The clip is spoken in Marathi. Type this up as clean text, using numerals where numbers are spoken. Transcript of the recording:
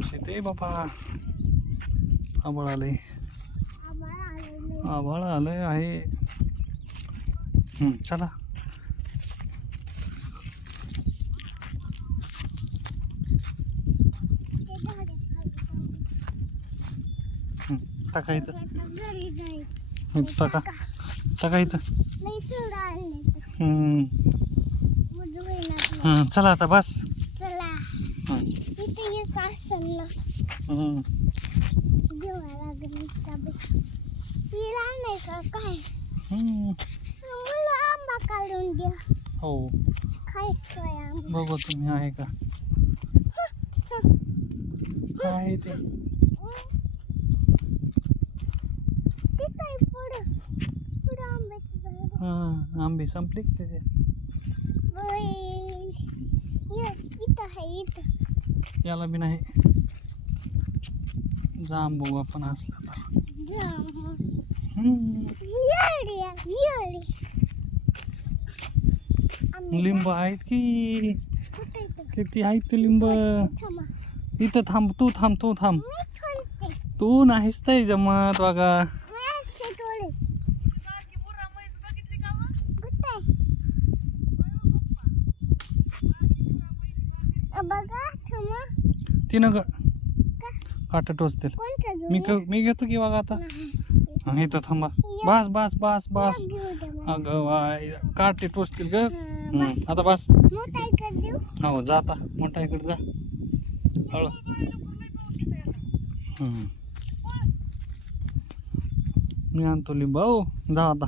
पाऊस येते बाबा. आभाळ आलंय, आभाळ आलंय आहे. चला टाका इथं, टाका टाका इथं. चला आता बस. हो बघू तुम्ही आहे का काय ते. आंबे संपले की त्याचे. याला बी नाही. जाम बघू आपण असला तर. लिंब आहेत की किती आहेत ते लिंब. इथं थांब, तू थांब, तू थांब. तू नाहीस ते जमत बघा. तिनं ग काटा टोचतील. मी घेतो की बघा आता. इथं थांबा. बस बस बस बस. अगं बाई, काटे टोचतील ग. आता बस. हो जाता मोठा इकडे जा. हळू. मी आणतो लिंब. हो जा आता.